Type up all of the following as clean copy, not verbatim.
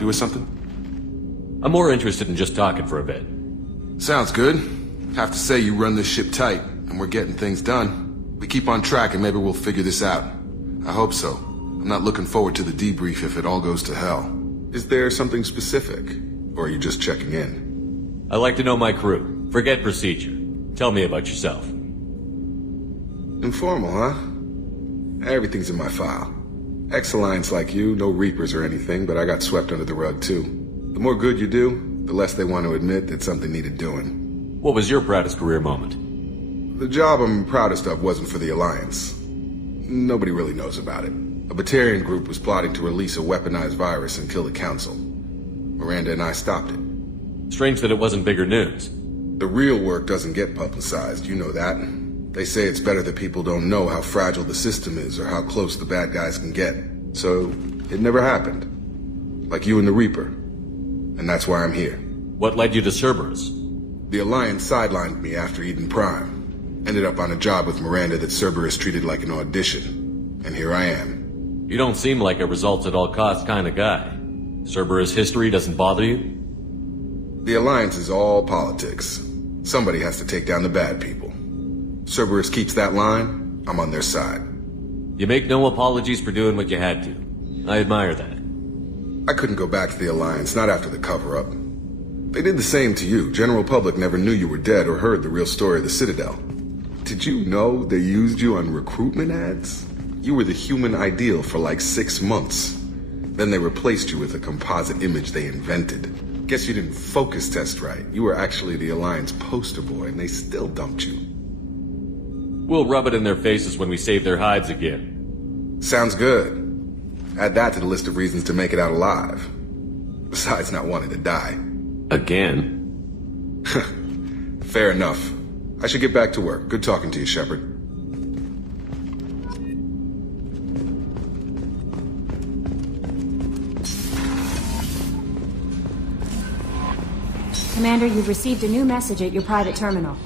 help you with something? I'm more interested in just talking for a bit. Sounds good. Have to say you run this ship tight, and we're getting things done. We keep on track and maybe we'll figure this out. I hope so. I'm not looking forward to the debrief if it all goes to hell. Is there something specific? Or are you just checking in? I like to know my crew. Forget procedure. Tell me about yourself. Informal, huh? Everything's in my file. Ex-Alliance like you, no Reapers or anything, but I got swept under the rug too. The more good you do, the less they want to admit that something needed doing. What was your proudest career moment? The job I'm proudest of wasn't for the Alliance. Nobody really knows about it. A Batarian group was plotting to release a weaponized virus and kill the Council. Miranda and I stopped it. Strange that it wasn't bigger news. The real work doesn't get publicized, you know that. They say it's better that people don't know how fragile the system is or how close the bad guys can get. So, it never happened. Like you and the Reaper. And that's why I'm here. What led you to Cerberus? The Alliance sidelined me after Eden Prime. Ended up on a job with Miranda that Cerberus treated like an audition. And here I am. You don't seem like a results-at-all-costs kind of guy. Cerberus history doesn't bother you? The Alliance is all politics. Somebody has to take down the bad people. Cerberus keeps that line, I'm on their side. You make no apologies for doing what you had to. I admire that. I couldn't go back to the Alliance, not after the cover-up. They did the same to you. General public never knew you were dead or heard the real story of the Citadel. Did you know they used you on recruitment ads? You were the human ideal for like 6 months. Then they replaced you with a composite image they invented. Guess you didn't focus test right. You were actually the Alliance poster boy, and they still dumped you. We'll rub it in their faces when we save their hides again. Sounds good. Add that to the list of reasons to make it out alive. Besides not wanting to die. Again? Fair enough. I should get back to work. Good talking to you, Shepard. Commander, you've received a new message at your private terminal.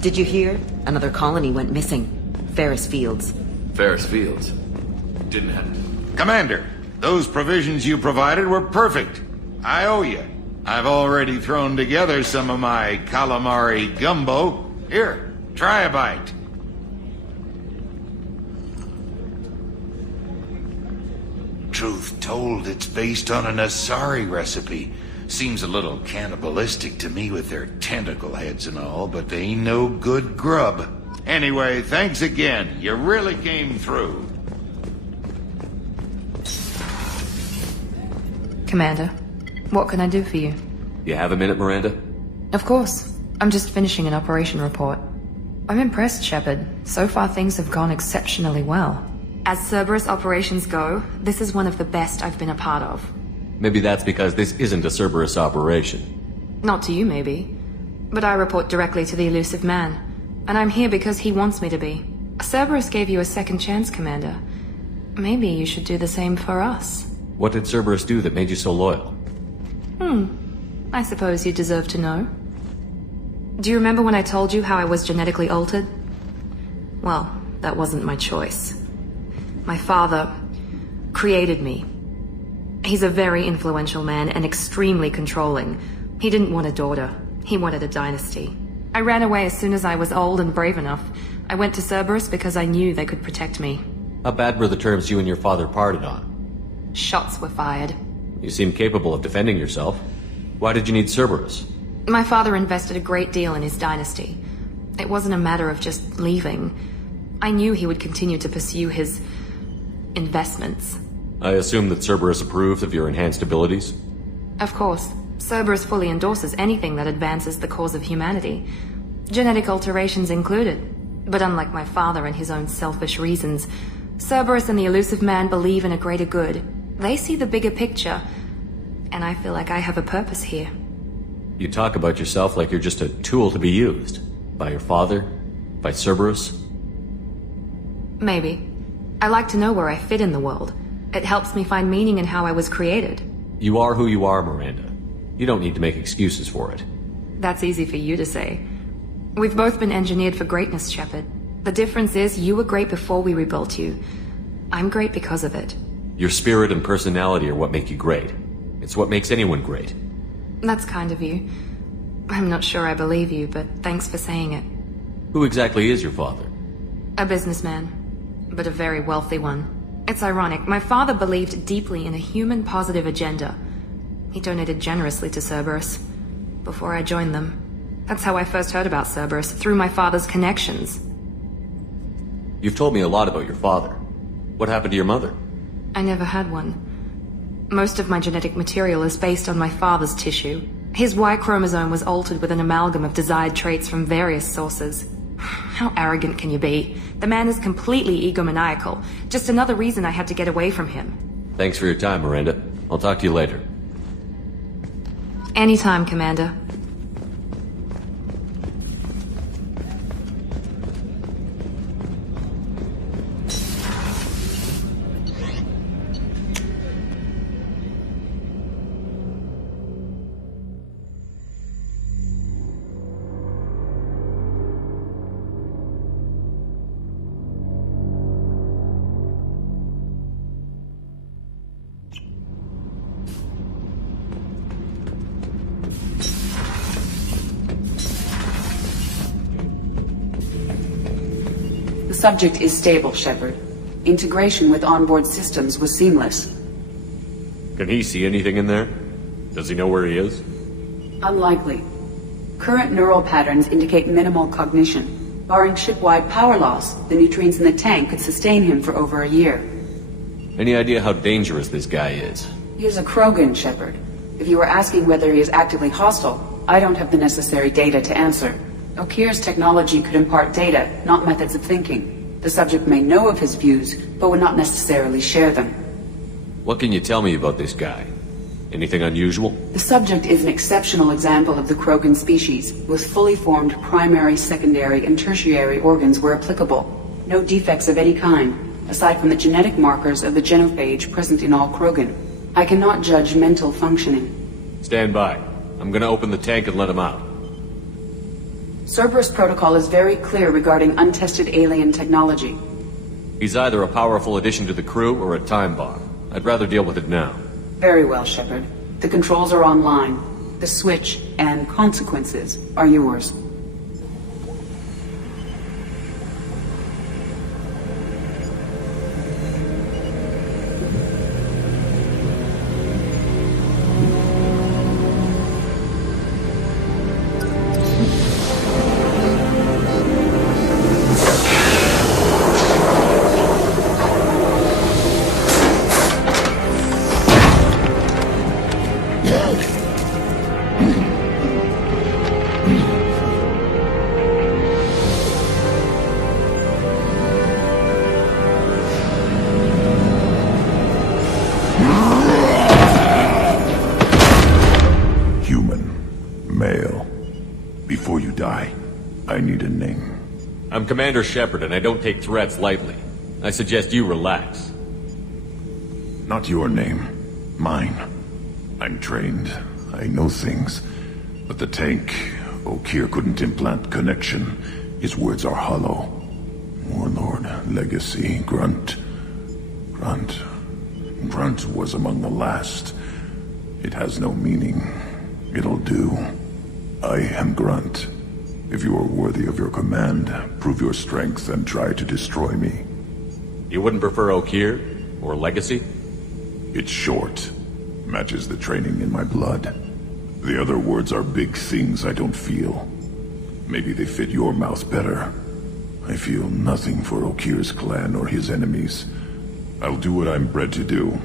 Did you hear? Another colony went missing. Ferris Fields. Ferris Fields. Didn't happen. Commander, those provisions you provided were perfect. I owe you. I've already thrown together some of my calamari gumbo. Here, try a bite. Truth told, it's based on an Asari recipe. Seems a little cannibalistic to me with their tentacle heads and all, but they ain't no good grub. Anyway, thanks again. You really came through. Commander, what can I do for you? You have a minute, Miranda? Of course. I'm just finishing an operation report. I'm impressed, Shepard. So far things have gone exceptionally well. As Cerberus operations go, this is one of the best I've been a part of. Maybe that's because this isn't a Cerberus operation. Not to you, maybe. But I report directly to the Elusive Man. And I'm here because he wants me to be. Cerberus gave you a second chance, Commander. Maybe you should do the same for us. What did Cerberus do that made you so loyal? I suppose you deserve to know. Do you remember when I told you how I was genetically altered? Well, that wasn't my choice. My father created me. He's a very influential man and extremely controlling. He didn't want a daughter. He wanted a dynasty. I ran away as soon as I was old and brave enough. I went to Cerberus because I knew they could protect me. How bad were the terms you and your father parted on? Shots were fired. You seem capable of defending yourself. Why did you need Cerberus? My father invested a great deal in his dynasty. It wasn't a matter of just leaving. I knew he would continue to pursue his investments. I assume that Cerberus approved of your enhanced abilities? Of course. Cerberus fully endorses anything that advances the cause of humanity. Genetic alterations included. But unlike my father and his own selfish reasons, Cerberus and the Elusive Man believe in a greater good. They see the bigger picture, and I feel like I have a purpose here. You talk about yourself like you're just a tool to be used. By your father? By Cerberus? Maybe. I like to know where I fit in the world. It helps me find meaning in how I was created. You are who you are, Miranda. You don't need to make excuses for it. That's easy for you to say. We've both been engineered for greatness, Shepard. The difference is you were great before we rebuilt you. I'm great because of it. Your spirit and personality are what make you great. It's what makes anyone great. That's kind of you. I'm not sure I believe you, but thanks for saying it. Who exactly is your father? A businessman, but a very wealthy one. It's ironic, my father believed deeply in a human-positive agenda. He donated generously to Cerberus, before I joined them. That's how I first heard about Cerberus, through my father's connections. You've told me a lot about your father. What happened to your mother? I never had one. Most of my genetic material is based on my father's tissue. His Y chromosome was altered with an amalgam of desired traits from various sources. How arrogant can you be? The man is completely egomaniacal. Just another reason I had to get away from him. Thanks for your time, Miranda. I'll talk to you later. Anytime, Commander. The subject is stable, Shepard. Integration with onboard systems was seamless. Can he see anything in there? Does he know where he is? Unlikely. Current neural patterns indicate minimal cognition. Barring ship-wide power loss, the nutrients in the tank could sustain him for over a year. Any idea how dangerous this guy is? He is a Krogan, Shepard. If you were asking whether he is actively hostile, I don't have the necessary data to answer. Okeer's technology could impart data, not methods of thinking. The subject may know of his views, but would not necessarily share them. What can you tell me about this guy? Anything unusual? The subject is an exceptional example of the Krogan species, with fully formed primary, secondary, and tertiary organs where applicable. No defects of any kind, aside from the genetic markers of the genophage present in all Krogan. I cannot judge mental functioning. Stand by. I'm gonna open the tank and let him out. Cerberus protocol is very clear regarding untested alien technology. He's either a powerful addition to the crew or a time bomb. I'd rather deal with it now. Very well, Shepard. The controls are online. The switch and consequences are yours. I'm Commander Shepard, and I don't take threats lightly. I suggest you relax. Not your name. Mine. I'm trained. I know things. But the tank, Okeer couldn't implant connection. His words are hollow. Warlord, Legacy, Grunt. Grunt was among the last. It has no meaning. It'll do. I am Grunt. If you are worthy of your command, prove your strength and try to destroy me. You wouldn't prefer Okeer? Or Legacy? It's short. Matches the training in my blood. The other words are big things I don't feel. Maybe they fit your mouth better. I feel nothing for Okeer's clan or his enemies. I'll do what I'm bred to do.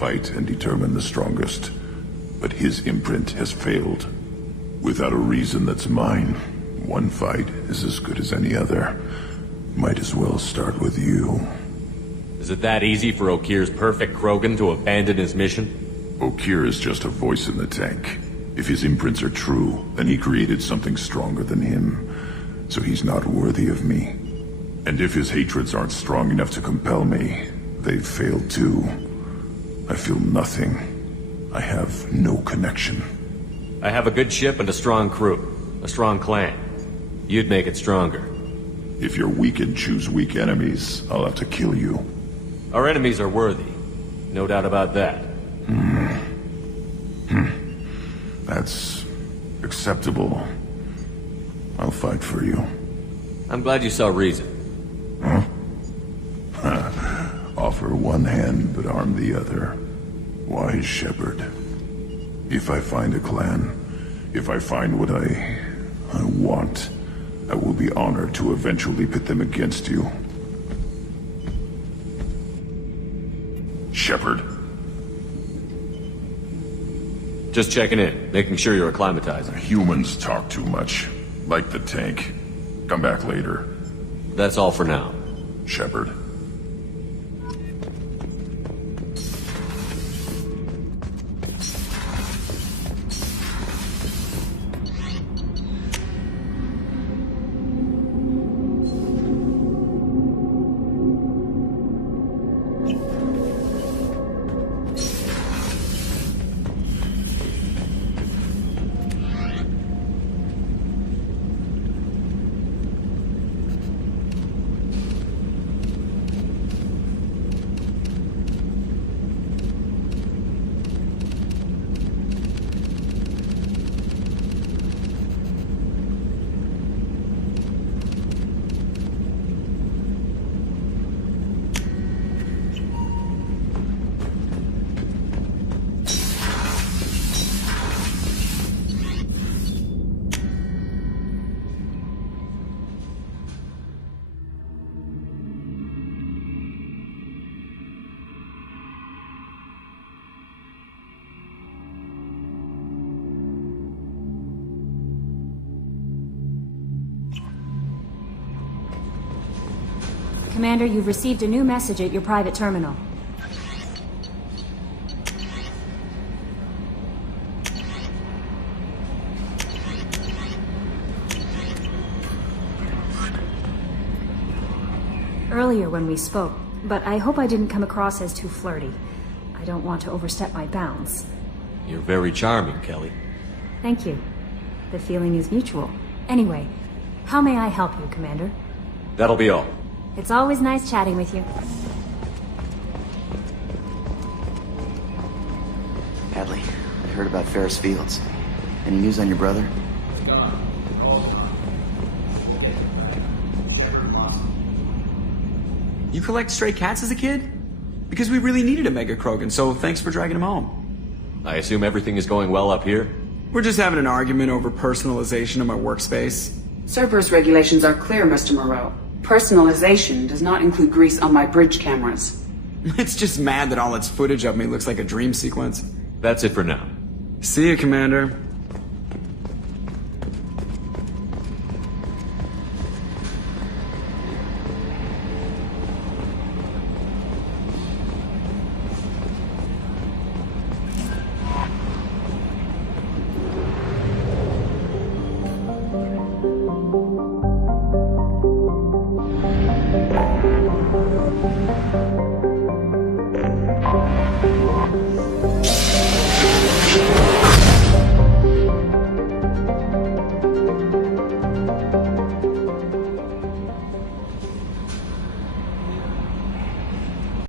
Fight and determine the strongest. But his imprint has failed. Without a reason that's mine. One fight is as good as any other. Might as well start with you. Is it that easy for Okeer's perfect Krogan to abandon his mission? Okeer is just a voice in the tank. If his imprints are true, then he created something stronger than him, so he's not worthy of me. And if his hatreds aren't strong enough to compel me, they've failed too. I feel nothing. I have no connection. I have a good ship and a strong crew. A strong clan. You'd make it stronger. If you're weak and choose weak enemies, I'll have to kill you. Our enemies are worthy. No doubt about that. That's acceptable. I'll fight for you. I'm glad you saw reason. Offer one hand, but arm the other. Wise Shepard. If I find a clan, if I find what I want, I will be honored to eventually pit them against you. Shepard. Just checking in, making sure you're acclimatizing. Humans talk too much. Like the tank. Come back later. That's all for now. Shepard. Commander, you've received a new message at your private terminal. Earlier when we spoke, but I hope I didn't come across as too flirty. I don't want to overstep my bounds. You're very charming, Kelly. Thank you. The feeling is mutual. Anyway, how may I help you, Commander? That'll be all. It's always nice chatting with you. Hadley, I heard about Ferris Fields. Any news on your brother? You collect stray cats as a kid? Because we really needed a Mega Krogan, so thanks for dragging him home. I assume everything is going well up here? We're just having an argument over personalization of my workspace. Cerberus regulations are clear, Mr. Moreau. Personalization does not include grease on my bridge cameras. It's just mad that all its footage of me looks like a dream sequence. That's it for now. See you, Commander. Thank you.